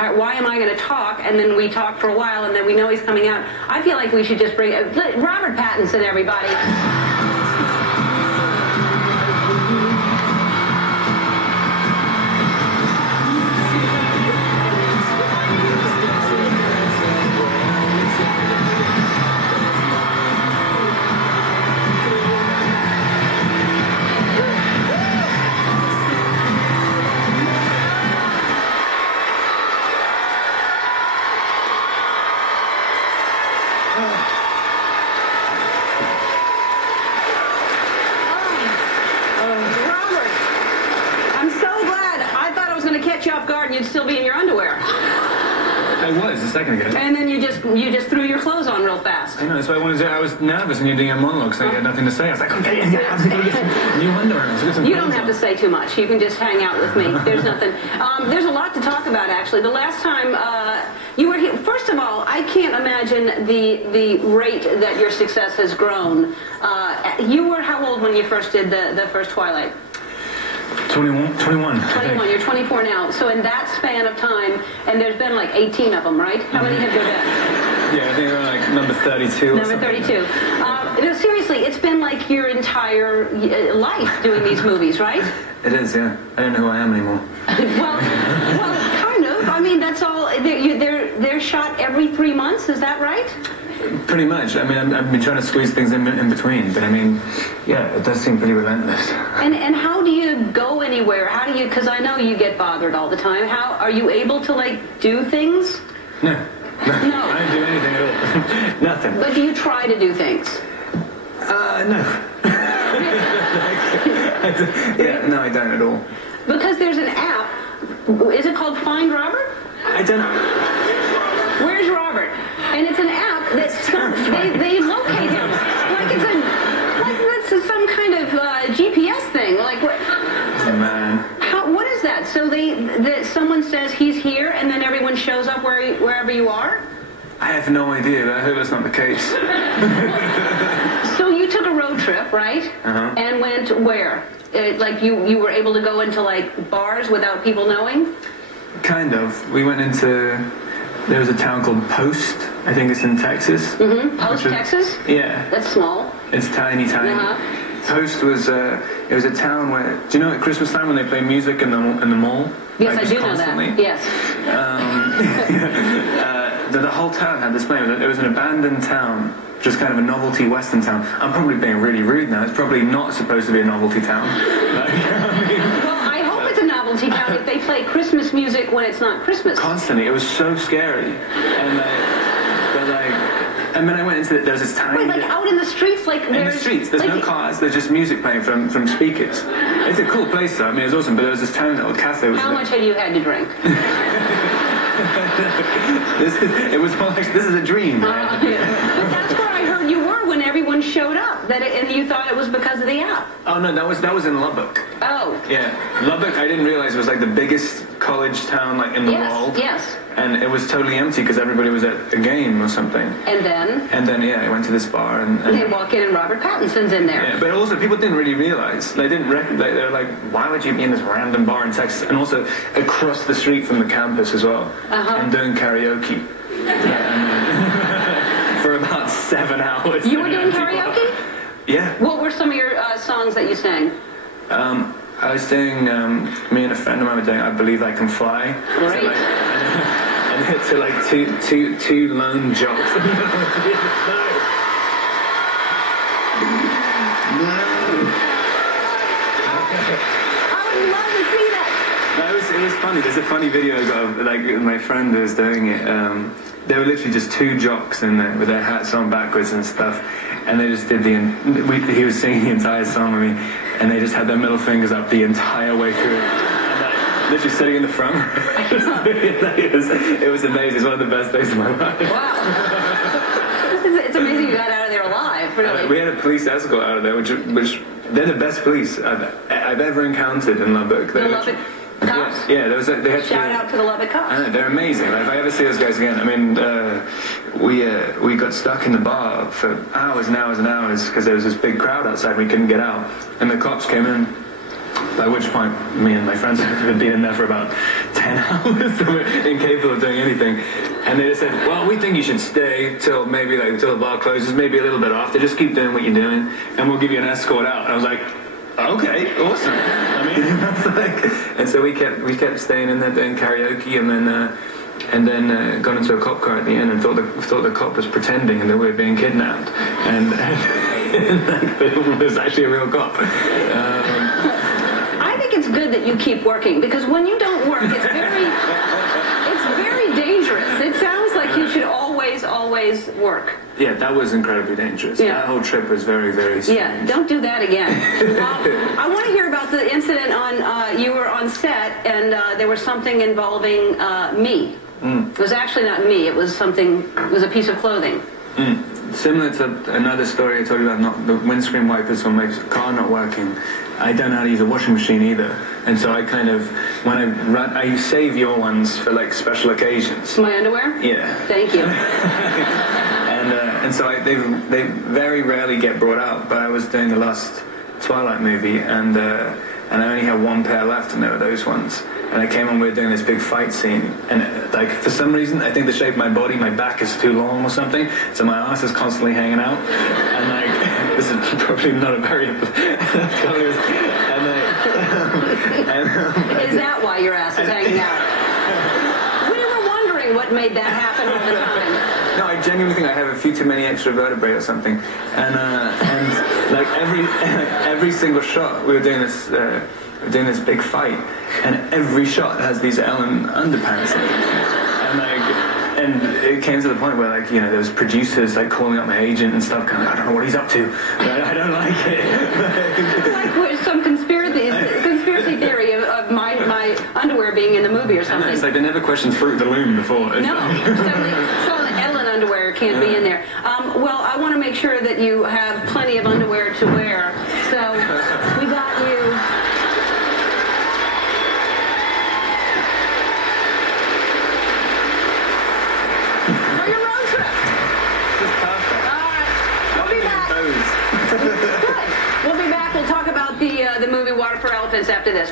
entire, why am I going to talk? And then we talk for a while, and then we know he's coming out. I feel like we should just bring Robert Pattinson, everybody. You off guard and you'd still be in your underwear. I was a second ago. And then you just threw your clothes on real fast. I know, that's why I wanted to. I was nervous and you're doing a monologue, so I had nothing to say. I was like, okay, new underwear. You don't have to say too much. You can just hang out with me. There's nothing. There's a lot to talk about, actually. The last time you were here, first of all, I can't imagine the rate that your success has grown. You were how old when you first did the first Twilight? 21. 21. You're 24 now. So in that span of time, and there's been like 18 of them, right? How many have there been? Yeah, I think we're like number 32. Number 32. No, seriously, it's been like your entire life doing these movies, right? It is, yeah. I don't know who I am anymore. well, kind of. I mean, that's all. They're shot every 3 months. Is that right? Pretty much. I mean, I've been trying to squeeze things in between, but I mean, yeah, it does seem pretty relentless. And how do you go anywhere? How do you? Because I know you get bothered all the time. How are you able to like do things? No. I don't do anything at all. Nothing. But do you try to do things? No. Yeah, no, I don't at all. Because there's an app. Is it called Find Robert? I don't know. Where's Robert? And it's an app that they locate him. Like that's some kind of GPS thing. Like what? Man. What is that? So someone says he's here, and then everyone shows up wherever you are? I have no idea, but I hope that's not the case. So you took a road trip, right? Uh-huh. And went where? Like you were able to go into like bars without people knowing? Kind of. We went into. There was a town called Post. I think it's in Texas. Mm-hmm. Post, Texas? Yeah. That's small. It's tiny. Uh-huh. Post was it was a town where. Do you know at Christmas time when they play music in the mall? Yes, like, I do constantly? know that. Yes. The whole town had this play. It was an abandoned town, just kind of a novelty Western town. I'm probably being really rude now. It's probably not supposed to be a novelty town. Town if they play Christmas music when it's not Christmas. Constantly. It was so scary. And then I went into there's this tiny... Wait, like out in the streets? Like in the streets. There's no cars. There's just music playing from speakers. It's a cool place, though. I mean, it was awesome. But there was this tiny little cafe. How much had you had to drink? This is a dream. Yeah. But that's where I heard you were when everyone showed up. And you thought it was because of the app. Oh, no, that was in Lubbock. Oh. Yeah. Lubbock, I didn't realize, was like the biggest college town like in the world. Yes. And it was totally empty because everybody was at a game or something. And then? Yeah, I went to this bar and they walk in and Robert Pattinson's in there. Yeah, but also people didn't really realize. They didn't recognize. They were like, why would you be in this random bar in Texas? And also across the street from the campus as well. Uh-huh. And doing karaoke. For about 7 hours. You were doing karaoke? Yeah. What were some of your songs that you sang? I was doing, me and a friend of mine were doing I Believe I Can Fly. Great. And hit to like two lone jocks. It was funny. There's a funny video I got of, like, my friend was doing it. They were literally just two jocks in there with their hats on backwards and stuff, and they just did he was singing the entire song with me, and they just had their middle fingers up the entire way through it. And like, literally sitting in the front. It was amazing. It's one of the best days of my life. Wow. It's amazing you got out of there alive, really. We had a police escort out of there, which they're the best police I've ever encountered in Lubbock. The Lubbock cops? Yeah, they had shout out to the Lubbock cops. I know, they're amazing. Like, if I ever see those guys again, I mean, we got stuck in the bar for hours and hours and hours because there was this big crowd outside. We couldn't get out, and the cops came in. By which point, me and my friends had been in there for about 10 hours, so we're incapable of doing anything. And they just said, well, we think you should stay till maybe till the bar closes, maybe a little bit after. Just keep doing what you're doing, and we'll give you an escort out. And I was like, okay, awesome. I mean, and so we kept staying in there doing karaoke, and then got into a cop car at the end and thought the cop was pretending and that we were being kidnapped, and it was actually a real cop. I think it's good that you keep working, because when you don't work, it's very dangerous. It sounds like you should always work. Yeah, that was incredibly dangerous. Yeah. That whole trip was very, very strange. Yeah, don't do that again. I want to hear about the incident on, you were on set, and there was something involving me. It was actually not me, it was a piece of clothing. Similar to another story I told you about, the windscreen wipers on my car not working. I don't know how to use a washing machine either, and so I kind of, when I save your ones for like special occasions. My underwear? Yeah. Thank you. and so they very rarely get brought out. But I was doing the last Twilight movie, and I only had one pair left, and they were those ones. And I came on, we were doing this big fight scene, and like for some reason, I think the shape of my body, my back is too long or something, so my ass is constantly hanging out, and like, this is probably not a very, Is that why your ass is hanging out? We were wondering what made that happen all the time. No, I genuinely think I have a few too many extra vertebrae or something, and like every single shot, we were doing this big fight, and every shot has these Ellen underpants in it. And it came to the point where, like, you know, there was producers like calling up my agent and stuff, kind of, I don't know what he's up to, but I don't like it. Like some conspiracy theory of my underwear being in the movie or something. It's like they never questioned Fruit of the Loom before. No, so Ellen underwear can't be in there. Well, I want to make sure that you have plenty of underwear to wear, so we got you. We'll be back. We'll talk about the movie Water for Elephants after this.